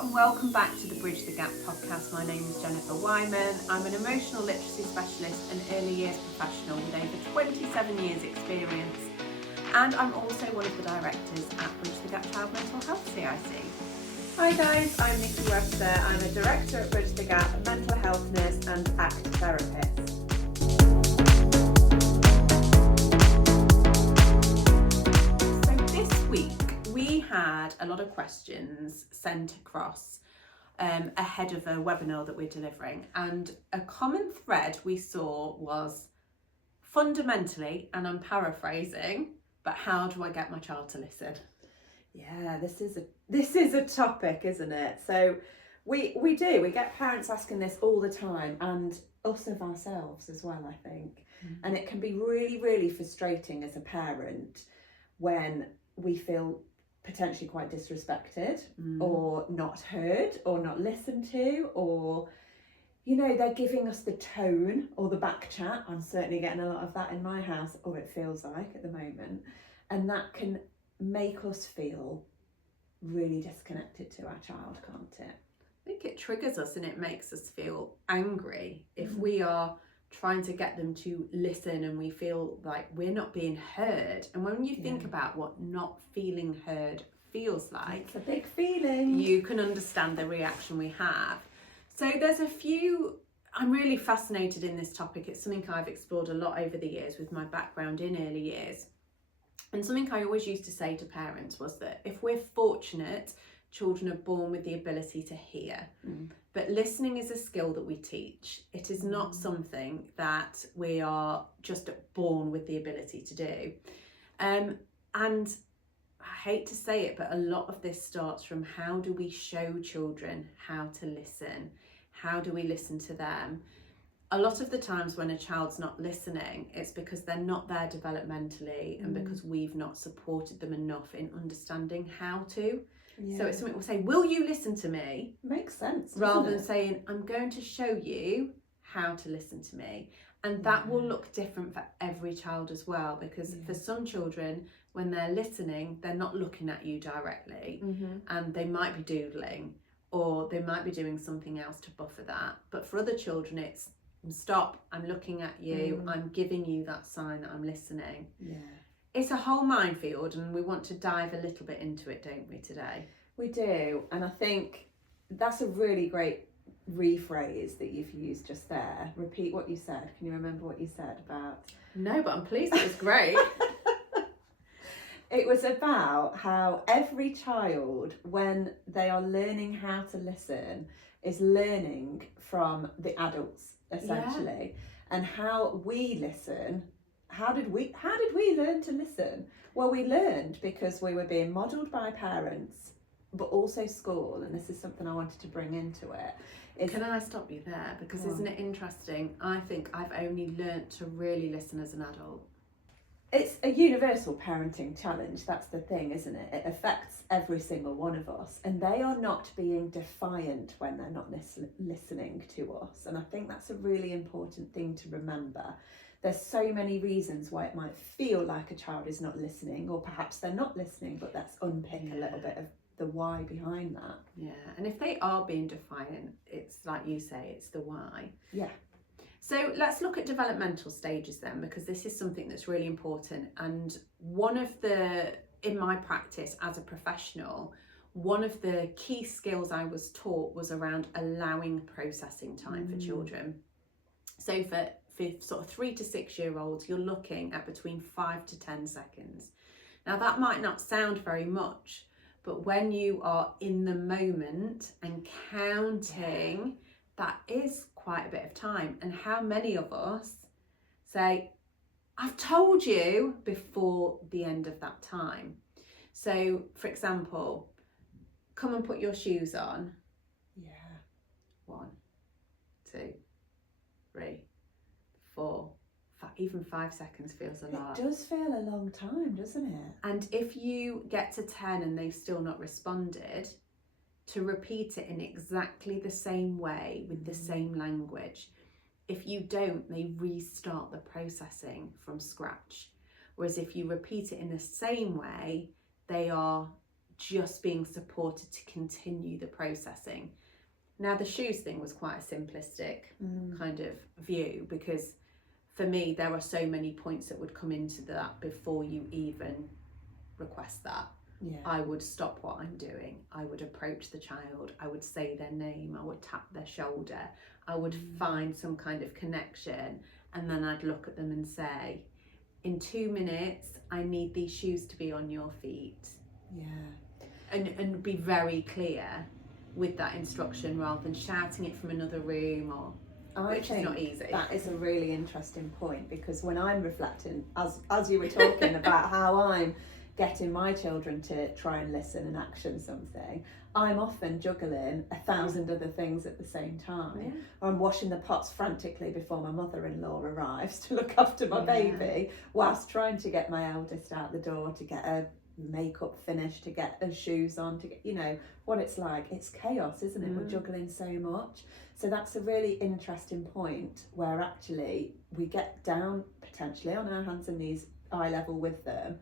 and welcome back to the Bridge the Gap podcast. My name is Jennifer WYMAN. I'm an emotional literacy specialist and early years professional with over 27 years experience, and I'm also one of the directors at Bridge the Gap Child Mental Health CIC. Hi guys, I'm NIKKI WEBSTER. I'm a director at Bridge the Gap, a mental health nurse and ACT therapist. So this week we had a lot of questions sent across ahead of a webinar that we're delivering, and a common thread we saw was fundamentally, and I'm paraphrasing, but how do I get my child to listen? Yeah, this is a topic, isn't it? So we get parents asking this all the time, and us of ourselves as well, I think. And it can be really, really frustrating as a parent when we feel potentially quite disrespected or not heard or not listened to, or they're giving us the tone or the back chat. I'm certainly getting a lot of that in my house, or it feels like at the moment, and that can make us feel really disconnected to our child, can't it? I think it triggers us and it makes us feel angry if we are trying to get them to listen and we feel like we're not being heard. And when you think about what not feeling heard feels like, it's a big feeling. You can understand the reaction we have. So there's a few, I'm really fascinated in this topic. It's something I've explored a lot over the years with my background in early years. And something I always used to say to parents was that if we're fortunate, children are born with the ability to hear. But listening is a skill that we teach. It is not something that we are just born with the ability to do. And I hate to say it, but a lot of this starts from how do we show children how to listen? How do we listen to them? A lot of the times when a child's not listening, it's because they're not there developmentally and because we've not supported them enough in understanding how to. Yeah. So it's something we'll say, will you listen to me? Makes sense. Rather than saying, I'm going to show you how to listen to me. And that will look different for every child as well, because for some children, when they're listening, they're not looking at you directly and they might be doodling or they might be doing something else to buffer that. But for other children, it's stop, I'm looking at you, I'm giving you that sign that I'm listening. Yeah. It's a whole minefield, and we want to dive a little bit into it, don't we, today? We do, and I think that's a really great rephrase that you've used just there. Repeat what you said. Can you remember what you said about? No, but I'm pleased. It was great. It was about how every child, when they are learning how to listen, is learning from the adults, essentially. And how we listen. How did we learn to listen? Well, we learned because we were being modelled by parents, but also school, and this is something I wanted to bring into it. Can I stop you there? Because isn't it interesting? I think I've only learnt to really listen as an adult. It's a universal parenting challenge, that's the thing, isn't it? It affects every single one of us, and they are not being defiant when they're not listening to us. And I think that's a really important thing to remember. There's so many reasons why it might feel like a child is not listening, or perhaps they're not listening, but let's unpick a little bit of the why behind that. Yeah, and if they are being defiant, it's like you say, it's the why. Yeah. So let's look at developmental stages then, because this is something that's really important. And in my practice as a professional, one of the key skills I was taught was around allowing processing time for children. So for sort of 3 to 6 year olds, you're looking at between 5 to 10 seconds. Now that might not sound very much, but when you are in the moment and counting, that is quite a bit of time. And how many of us say, I've told you, before the end of that time? So for example, come and put your shoes on. Yeah. 1, 2, 3, 4, 5, even 5 seconds feels a lot. It does feel a long time, doesn't it? And if you get to 10 and they've still not responded, to repeat it in exactly the same way with the same language. If you don't, they restart the processing from scratch. Whereas if you repeat it in the same way, they are just being supported to continue the processing. Now, the shoes thing was quite a simplistic kind of view, because for me, there are so many points that would come into that before you even request that. Yeah. I would stop what I'm doing. I would approach the child. I would say their name. I would tap their shoulder. I would find some kind of connection. And then I'd look at them and say, in 2 minutes, I need these shoes to be on your feet. Yeah. And be very clear with that instruction, rather than shouting it from another room, or which is not easy. That is a really interesting point, because when I'm reflecting, as you were talking about how I'm getting my children to try and listen and action something, I'm often juggling 1,000 other things at the same time. Yeah. Or I'm washing the pots frantically before my mother-in-law arrives to look after my baby, whilst trying to get my eldest out the door, to get her makeup finished, to get her shoes on, to get, you know what it's like. It's chaos, isn't it? We're juggling so much. So that's a really interesting point, where actually we get down potentially on our hands and knees, eye level with them,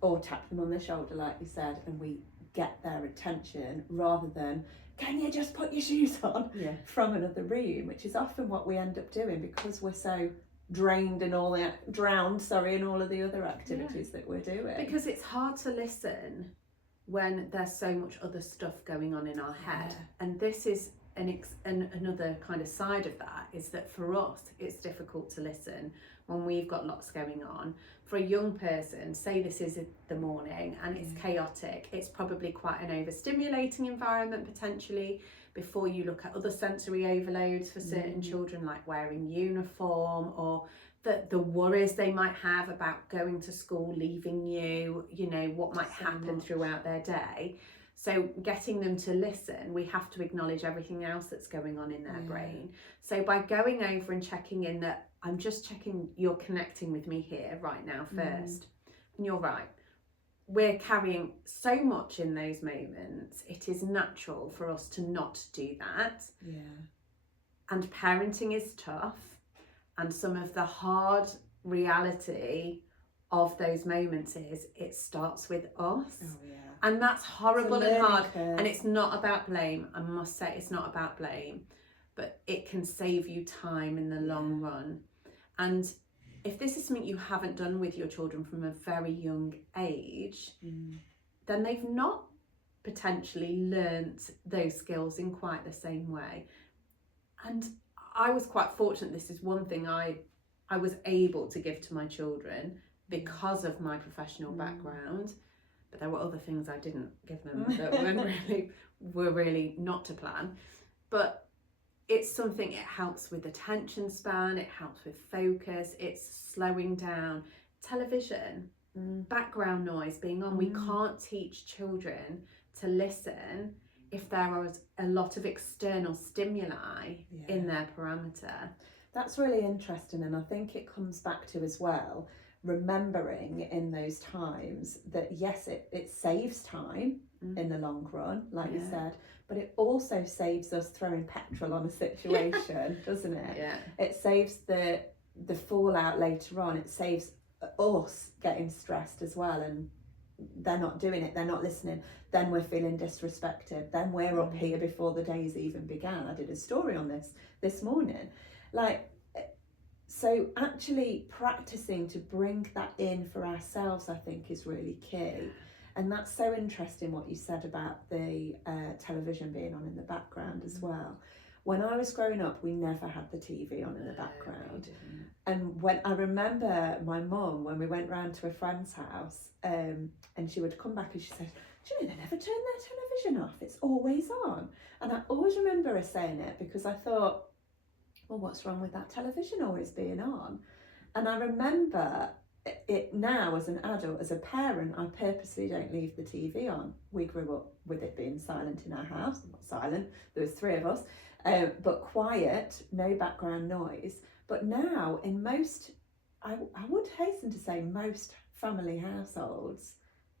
or tap them on the shoulder like you said, and we get their attention, rather than, can you just put your shoes on, from another room, which is often what we end up doing, because we're so drowned in all of the other activities that we're doing. Because it's hard to listen when there's so much other stuff going on in our head. And this is another kind of side of that, is that for us it's difficult to listen when we've got lots going on. For a young person, say this is the morning and it's chaotic, it's probably quite an overstimulating environment potentially, before you look at other sensory overloads for certain children, like wearing uniform, or the worries they might have about going to school, leaving you, you know, what might happen throughout their day. So getting them to listen, we have to acknowledge everything else that's going on in their brain. So by going over and checking in that, I'm just checking you're connecting with me here right now first. And you're right. We're carrying so much in those moments. It is natural for us to not do that. Yeah. And parenting is tough. And some of the hard reality of those moments is it starts with us. Oh, yeah. And that's horrible and hard. Curve. And it's not about blame. I must say, it's not about blame. But it can save you time in the long run. And if this is something you haven't done with your children from a very young age, then they've not potentially learnt those skills in quite the same way. And I was quite fortunate. This is one thing I was able to give to my children because of my professional background. But there were other things I didn't give them that were really not to plan. But it's something, it helps with attention span, it helps with focus, it's slowing down. Television, background noise being on. We can't teach children to listen if there is a lot of external stimuli in their parameter. That's really interesting, and I think it comes back to as well, remembering in those times that yes, it saves time in the long run, like you said, but it also saves us throwing petrol on a situation, doesn't it? Yeah. It saves the fallout later on. It saves us getting stressed as well, and they're not doing it, they're not listening, then we're feeling disrespected, then we're up here before the day's even began. I did a story on this morning. Like, so actually practicing to bring that in for ourselves, I think, is really key. And that's so interesting what you said about the television being on in the background as well. When I was growing up, we never had the TV on in the background. And when I remember my mum, when we went round to a friend's house, and she would come back and she said, do you know, they never turn their television off, it's always on. And I always remember her saying it, because I thought, well, what's wrong with that television always being on? And I remember it now as an adult, as a parent, I purposely don't leave the TV on. We grew up with it being silent in our house. Not silent, there was 3 of us, but quiet, no background noise. But now in most, I would hasten to say most family households,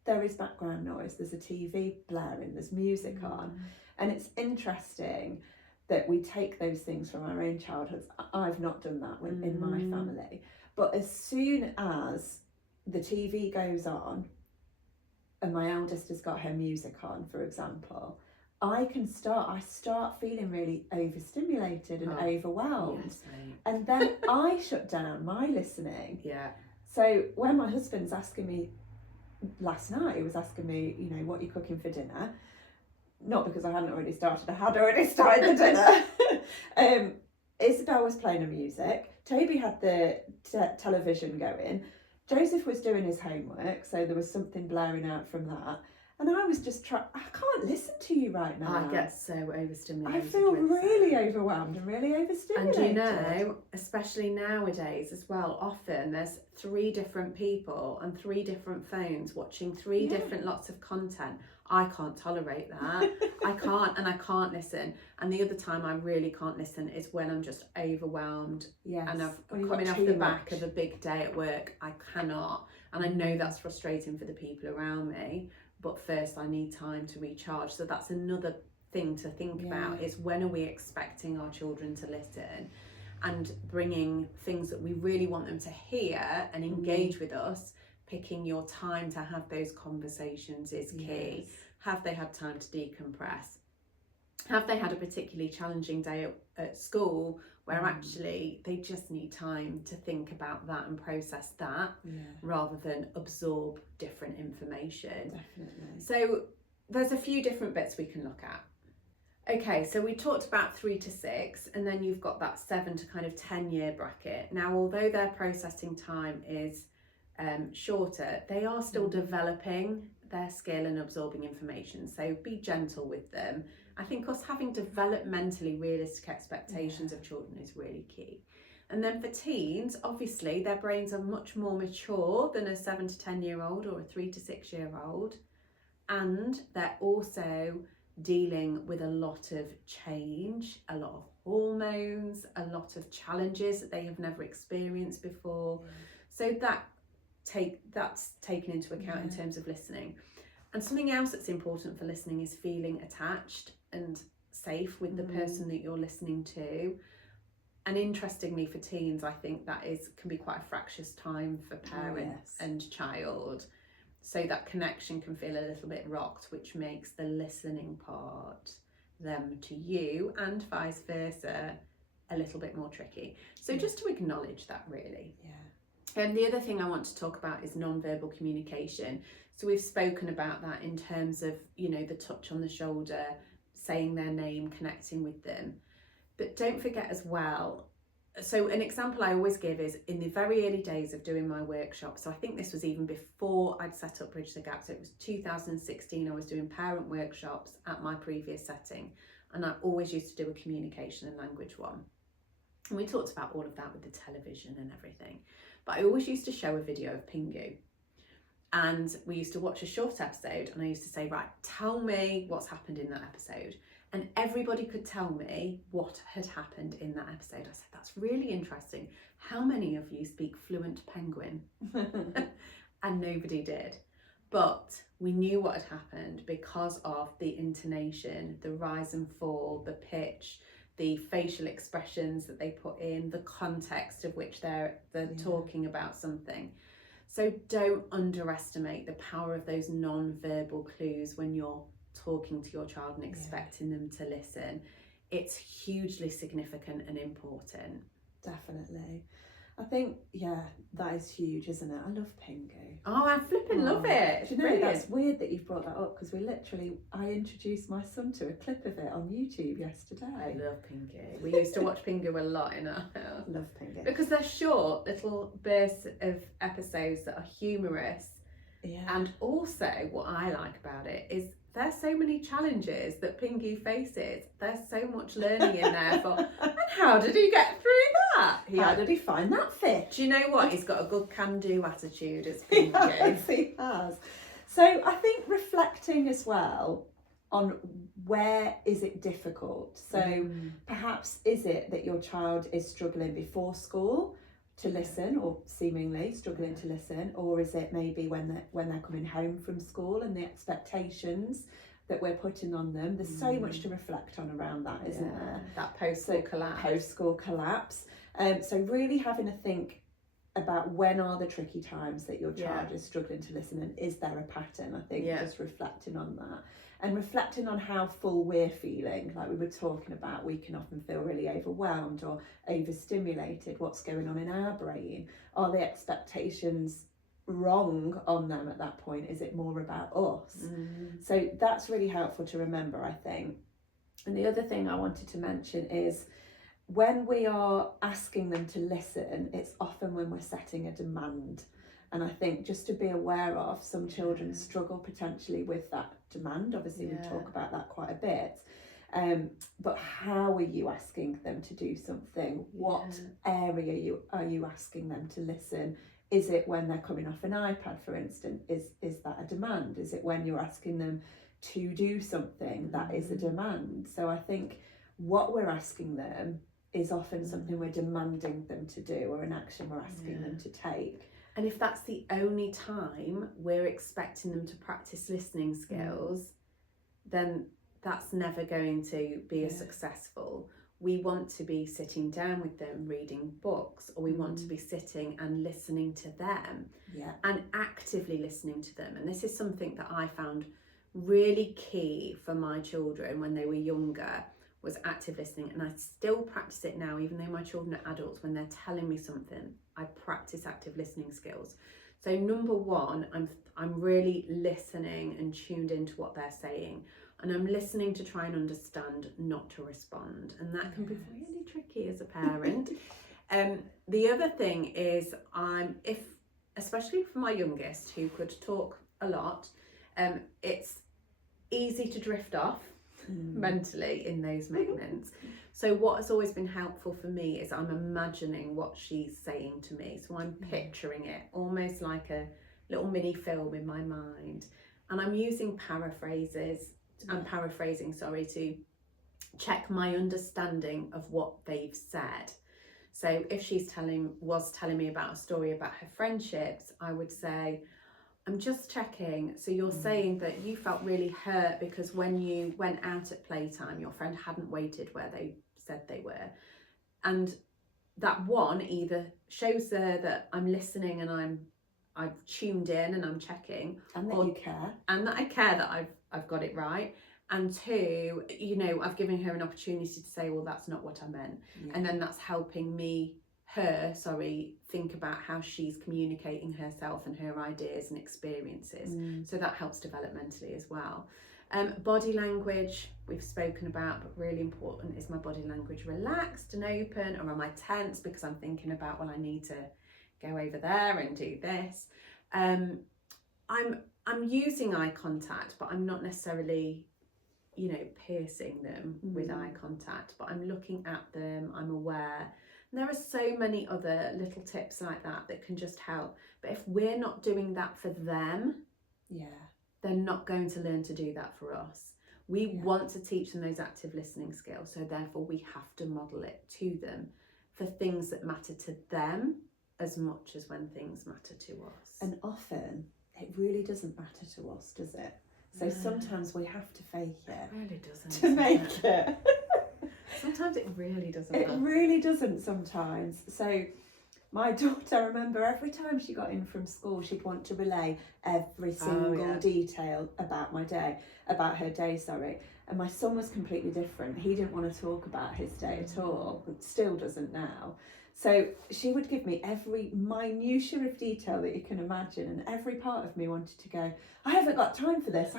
there is background noise. There's a TV blaring, there's music on. And it's interesting that we take those things from our own childhoods. I've not done that in my family. But as soon as the TV goes on, and my eldest has got her music on, for example, I start feeling really overstimulated and overwhelmed. Yes, mate. And then I shut down my listening. Yeah. So when my husband's asking me, last night he was asking me, you know, what you're cooking for dinner. Not because I hadn't already started, I had already started the dinner. Isabel was playing her music. Toby had the television going. Joseph was doing his homework, so there was something blaring out from that. And I was just I can't listen to you right now. I get so overstimulated. I feel really overwhelmed and really overstimulated. And you know, especially nowadays as well, often there's 3 different people and 3 different phones watching 3 different lots of content. I can't tolerate that. I can't listen. And the other time I really can't listen is when I'm just overwhelmed. Yes. And I'm coming off the back of a big day at work. I cannot. And I know that's frustrating for the people around me. But first I need time to recharge. So that's another thing to think about, is when are we expecting our children to listen, and bringing things that we really want them to hear and engage with us. Picking your time to have those conversations is key. Yes. Have they had time to decompress? Have they had a particularly challenging day at school where actually they just need time to think about that and process that, rather than absorb different information? Definitely. So there's a few different bits we can look at. Okay, so we talked about 3 to 6, and then you've got that 7 to kind of 10-year bracket. Now, although their processing time is shorter, they are still developing their skill and absorbing information, so be gentle with them. I think us having developmentally realistic expectations of children is really key. And then for teens, obviously their brains are much more mature than a 7 to 10-year-old or a 3 to 6-year-old, and they're also dealing with a lot of change, a lot of hormones, a lot of challenges that they have never experienced before. So that's taken into account in terms of listening. And something else that's important for listening is feeling attached and safe with the person that you're listening to. And interestingly, for teens, I think that can be quite a fractious time for parent and child. So that connection can feel a little bit rocked, which makes the listening part, them to you and vice versa, a little bit more tricky. So just to acknowledge that, really. And the other thing I want to talk about is non-verbal communication. So we've spoken about that in terms of, you know, the touch on the shoulder, saying their name, connecting with them. But don't forget as well, so an example I always give is in the very early days of doing my workshop. So I think this was even before I'd set up Bridge the Gap. So it was 2016, I was doing parent workshops at my previous setting. And I always used to do a communication and language one. And we talked about all of that with the television and everything. But I always used to show a video of Pingu. And we used to watch a short episode, and I used to say, right, tell me what's happened in that episode. And everybody could tell me what had happened in that episode. I said, that's really interesting. How many of you speak fluent Penguin? And nobody did. But we knew what had happened because of the intonation, the rise and fall, the pitch, the facial expressions that they put in, the context of which they're talking about something. So don't underestimate the power of those non-verbal clues when you're talking to your child and expecting them to listen. It's hugely significant and important. Definitely. I think, that is huge, isn't it? I love Pingu. Oh, I flipping love it. Do you know, brilliant. That's weird that you've brought that up, because I introduced my son to a clip of it on YouTube yesterday. I love Pingu. We used to watch Pingu a lot in our house. Love Pingu. Because they're short little bursts of episodes that are humorous. Yeah. And also what I like about it is there's so many challenges that Pingu faces. There's so much learning in there and how did he get through that? How did he find that fish? Do you know what? He's got a good can-do attitude as Pingu. Yes, he has. So I think reflecting as well on where is it difficult. So perhaps is it that your child is struggling before school to listen, or seemingly struggling to listen, or is it maybe when they're coming home from school and the expectations that we're putting on them? There's so much to reflect on around that, isn't there? That post-school collapse. Post-school collapse. So really having a think about when are the tricky times that your child Yeah. is struggling to listen, and is there a pattern? I think Yeah. just reflecting on that and reflecting on how full we're feeling, like we were talking about, we can often feel really overwhelmed or overstimulated. What's going on in our brain? Are the expectations wrong on them at that point? Is it more about us? So that's really helpful to remember, I think. And the other thing I wanted to mention is when we are asking them to listen, it's often when we're setting a demand. And I think just to be aware of, some children struggle potentially with that demand. Obviously, we talk about that quite a bit. But how are you asking them to do something? What area are you asking them to listen? Is it when they're coming off an iPad, for instance? Is that a demand? Is it when you're asking them to do something that is a demand? So I think what we're asking them is often something we're demanding them to do, or an action we're asking them to take. And if that's the only time we're expecting them to practice listening skills, then that's never going to be as successful. We want to be sitting down with them reading books, or we want to be sitting and listening to them and actively listening to them. And this is something that I found really key for my children when they were younger, was active listening. And I still practice it now, even though my children are adults. When they're telling me something, I practice active listening skills. So number one, I'm really listening and tuned into what they're saying, and I'm listening to try and understand, not to respond. And that can be really tricky as a parent. The other thing is, especially for my youngest, who could talk a lot, it's easy to drift off mentally in those moments. So what has always been helpful for me is I'm imagining what she's saying to me. So I'm picturing it almost like a little mini film in my mind, and I'm using paraphrasing to check my understanding of what they've said. So if she's was telling me about a story about her friendships, I would say, I'm just checking. So you're saying that you felt really hurt because when you went out at playtime, your friend hadn't waited where they said they were. And that one either shows her that I'm listening and I've tuned in and I'm checking. And that you care. And that I care that I've got it right. And two, I've given her an opportunity to say, well, that's not what I meant. And then that's helping her think about how she's communicating herself and her ideas and experiences. So that helps developmentally as well. Body language we've spoken about, but really important, is my body language relaxed and open, or am I tense because I'm thinking about, well, I need to go over there and do this. I'm using eye contact, but I'm not necessarily piercing them with eye contact, but I'm looking at them, I'm aware. And there are so many other little tips like that can just help. But if we're not doing that for them, they're not going to learn to do that for us. We want to teach them those active listening skills, so therefore we have to model it to them for things that matter to them as much as when things matter to us. And often it really doesn't matter to us, does it? So sometimes we have to fake it. It really doesn't. To make it. Sometimes it really doesn't. It really doesn't sometimes. So my daughter, I remember every time she got in from school, she'd want to relay every single detail about her day. And my son was completely different. He didn't want to talk about his day at all, still doesn't now. So she would give me every minutiae of detail that you can imagine, and every part of me wanted to go, I haven't got time for this,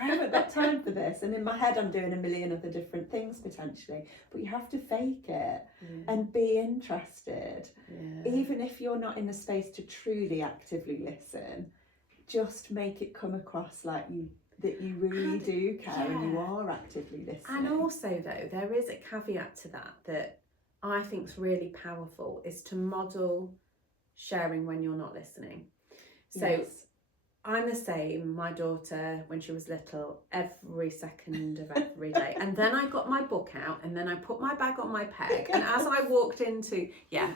and in my head I'm doing a million other different things potentially. But you have to fake it and be interested. Even if you're not in a space to truly actively listen, just make it come across like that you really do care and you are actively listening. And also though, there is a caveat to that I think is really powerful, is to model sharing when you're not listening. So I'm the same, my daughter, when she was little, every second of every day. And then I got my book out and then I put my bag on my peg. And as I walked into,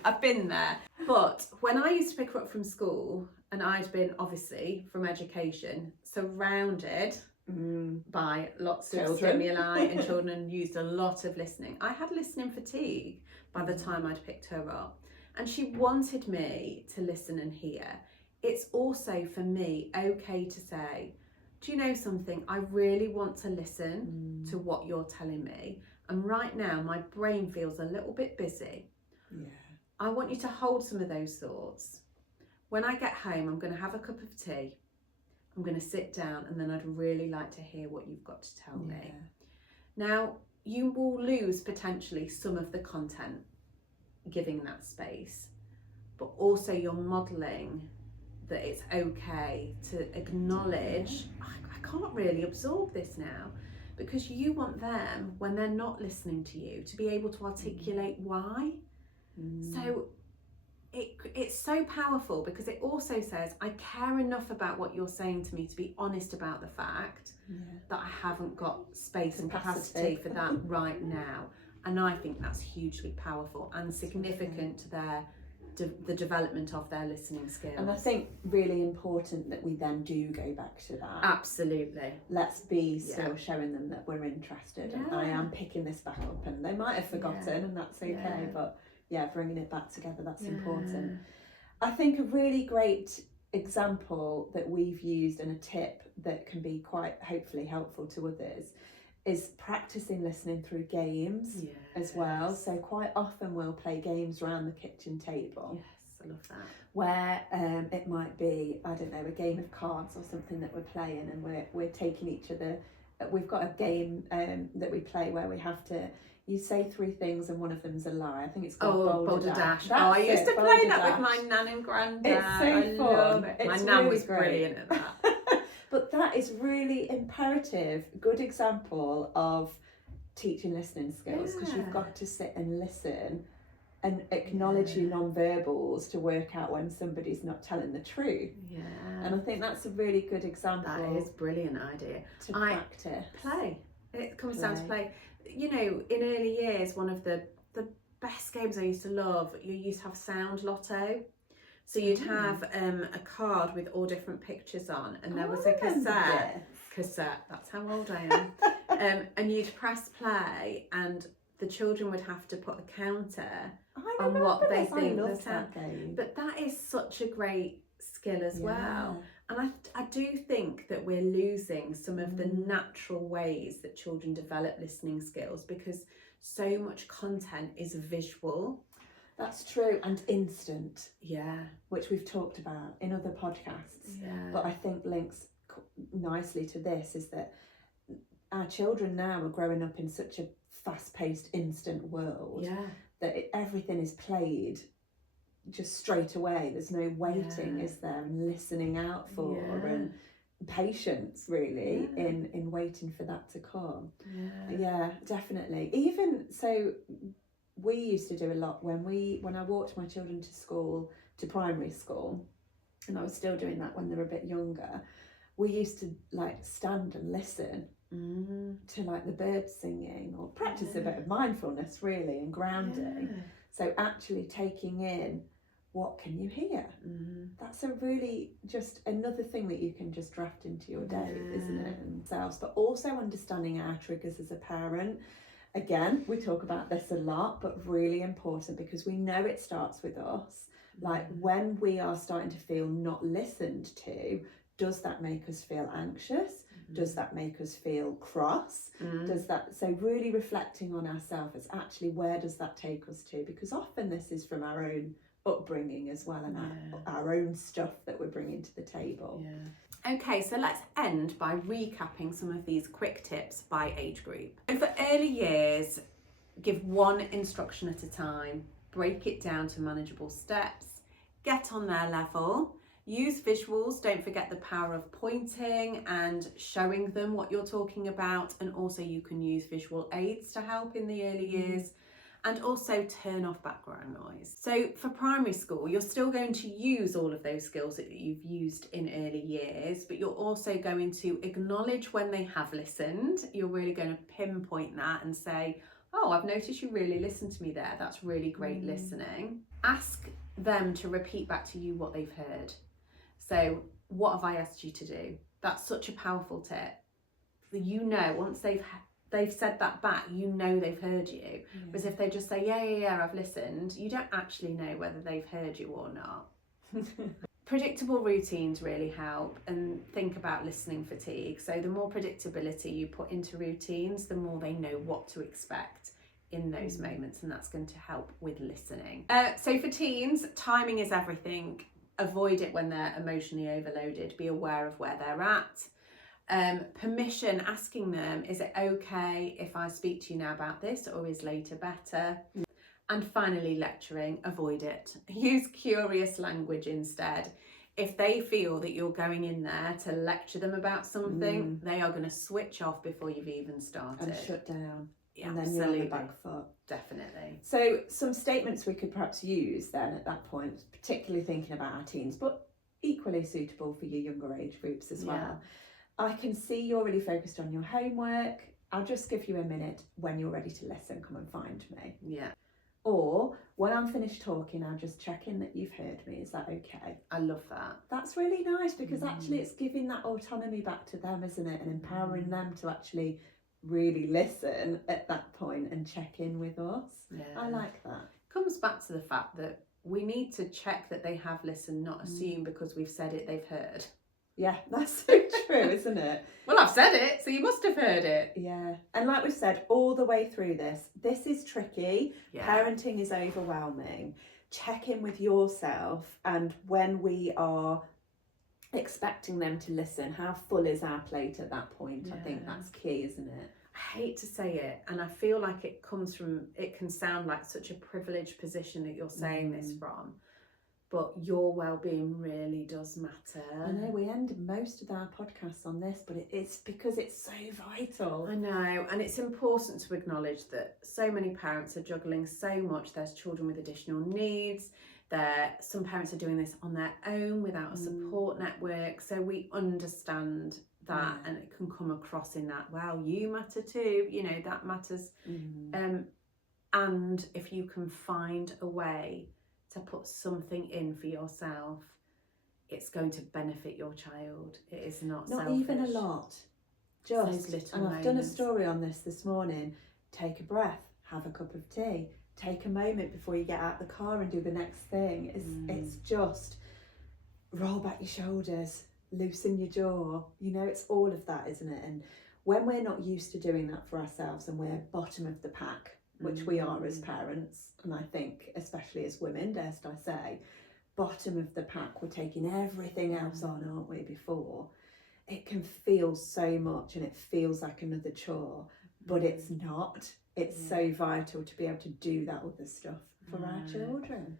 I've been there. But when I used to pick her up from school, and I'd been obviously from education surrounded by lots of stimuli and children, and used a lot of listening. I had listening fatigue by the time I'd picked her up. and she wanted me to listen and hear, it's also for me okay to say, do you know something? I really want to listen to what you're telling me. And right now my brain feels a little bit busy. Yeah. I want you to hold some of those thoughts. When I get home, I'm going to have a cup of tea. I'm going to sit down, and then I'd really like to hear what you've got to tell me. Now, you will lose potentially some of the content giving that space, but also you're modelling that it's okay to acknowledge, I can't really absorb this now, because you want them, when they're not listening to you, to be able to articulate why. So it's so powerful, because it also says, I care enough about what you're saying to me to be honest about the fact that I haven't got space and capacity for that right now. And I think that's hugely powerful and significant to the development of their listening skills. And I think really important that we then do go back to that. Absolutely. Let's be still showing them that we're interested, and I am picking this back up, and they might have forgotten, and that's okay, but bringing it back together, that's important. I think a really great example that we've used, and a tip that can be quite hopefully helpful to others, is practicing listening through games as well. So quite often we'll play games around the kitchen table. Yes, I love that. Where it might be, I don't know, a game of cards or something that we're playing, and we're taking each other. We've got a game that we play where we have to, you say 3 things and one of them's a lie. I think it's called Boulder Dash. I used to play that with my nan and granddad. It's so fun. Love it. My nan was brilliant at that. But that is really imperative, good example of teaching listening skills, because you've got to sit and listen and acknowledge your non-verbals to work out when somebody's not telling the truth. And I think that's a really good example. That is a brilliant idea. To practice. Play. It comes down to play. You know, in early years, one of the best games I used to love, you used to have sound lotto. So you'd have a card with all different pictures on, and there was a cassette, that's how old I am, and you'd press play, and the children would have to put a counter on what they think the sound. But that is such a great skill as well. And I do think that we're losing some of the natural ways that children develop listening skills, because so much content is visual. That's true, and instant. Which we've talked about in other podcasts. But I think links nicely to this is that our children now are growing up in such a fast-paced, instant world that everything is played just straight away. There's no waiting, is there, and listening out for, and patience really in waiting for that to come. Definitely. Even so, we used to do a lot when I walked my children to school, to primary school, and I was still doing that when they were a bit younger. We used to like stand and listen to like the birds singing, or practice a bit of mindfulness really, and grounding. So actually taking in, what can you hear? That's a really just another thing that you can just draft into your day, isn't it? And selves, but also understanding our triggers as a parent. Again, we talk about this a lot, but really important, because we know it starts with us. Like when we are starting to feel not listened to, does that make us feel anxious? Does that make us feel cross? So really reflecting on ourselves, it's actually, where does that take us to? Because often this is from our own upbringing as well, and our own stuff that we're bringing to the table. Okay, so let's end by recapping some of these quick tips by age group. So for early years, give one instruction at a time, break it down to manageable steps, get on their level, use visuals, don't forget the power of pointing and showing them what you're talking about, and also you can use visual aids to help in the early years. And also turn off background noise. So for primary school, you're still going to use all of those skills that you've used in early years, but you're also going to acknowledge when they have listened. You're really going to pinpoint that and say, oh, I've noticed you really listened to me there. That's really great listening. Ask them to repeat back to you what they've heard. So what have I asked you to do? That's such a powerful tip. You know, once they've they've said that back, you know they've heard you. Whereas if they just say, yeah, I've listened, you don't actually know whether they've heard you or not. Predictable routines really help, and think about listening fatigue. So the more predictability you put into routines, the more they know what to expect in those moments, and that's going to help with listening. So for teens, timing is everything. Avoid it when they're emotionally overloaded. Be aware of where they're at. Permission, asking them, is it okay if I speak to you now about this, or is later better? And finally, lecturing, avoid it. Use curious language instead. If they feel that you're going in there to lecture them about something, they are going to switch off before you've even started. And shut down. Yeah, and then absolutely. you're on the back foot. Definitely. So some statements we could perhaps use then at that point, particularly thinking about our teens, but equally suitable for your younger age groups as well. I can see you're really focused on your homework. I'll just give you a minute. When you're ready to listen, come and find me. Yeah. Or when I'm finished talking, I'll just check in that you've heard me. Is that okay? I love that. That's really nice, because actually it's giving that autonomy back to them, isn't it? And empowering them to actually really listen at that point and check in with us. Yeah. I like that. Comes back to the fact that we need to check that they have listened, not assume because we've said it, they've heard. Yeah, that's so true, isn't it? Well, I've said it, so you must have heard it. Yeah. And like we've said all the way through this is tricky. Yeah. Parenting is overwhelming. Check in with yourself, and when we are expecting them to listen, how full is our plate at that point? I think that's key, isn't it? I hate to say it, and I feel like it can sound like such a privileged position that you're saying this from, but your well-being really does matter. I know we end most of our podcasts on this, but it's because it's so vital. I know, and it's important to acknowledge that so many parents are juggling so much. There's children with additional needs. Some parents are doing this on their own without a support network. So we understand that, and it can come across in that, well, you matter too, that matters. And if you can find a way to put something in for yourself, it's going to benefit your child. It is not selfish. Even a lot. Just little and I've moments. done a story on this morning. Take a breath, have a cup of tea, take a moment before you get out the car and do the next thing. It's just roll back your shoulders, loosen your jaw. It's all of that, isn't it? And when we're not used to doing that for ourselves, and we're bottom of the pack, which we are as parents, and I think especially as women, dare I say, bottom of the pack, we're taking everything else on, aren't we, before? It can feel so much, and it feels like another chore, but it's not. It's so vital to be able to do that other stuff for our children.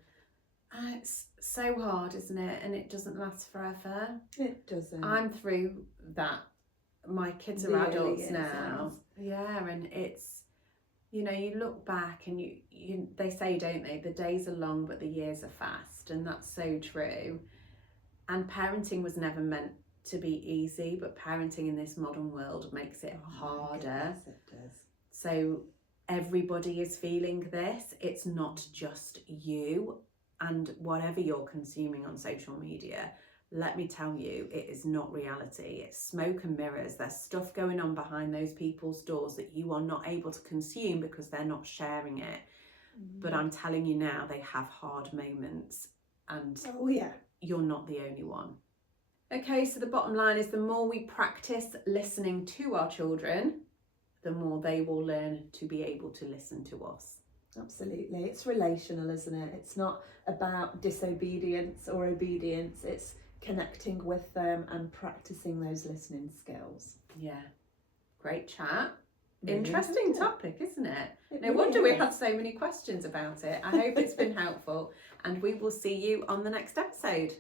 It's so hard, isn't it? And it doesn't last forever. It doesn't. I'm through that. My kids are adults now. Yeah, and it's, you look back and they say, don't they, the days are long but the years are fast, and that's so true. And parenting was never meant to be easy, but parenting in this modern world makes it harder. It does. So everybody is feeling this. It's not just you. And whatever you're consuming on social media, let me tell you, it is not reality. It's smoke and mirrors. There's stuff going on behind those people's doors that you are not able to consume because they're not sharing it. But I'm telling you now, they have hard moments, and you're not the only one. Okay, so the bottom line is, the more we practice listening to our children, the more they will learn to be able to listen to us. Absolutely. It's relational, isn't it? It's not about disobedience or obedience. It's connecting with them and practicing those listening skills. Yeah. Great chat. Really Interesting good. Topic, isn't it? No really wonder we is. had so many questions about it. I hope it's been helpful, and we will see you on the next episode.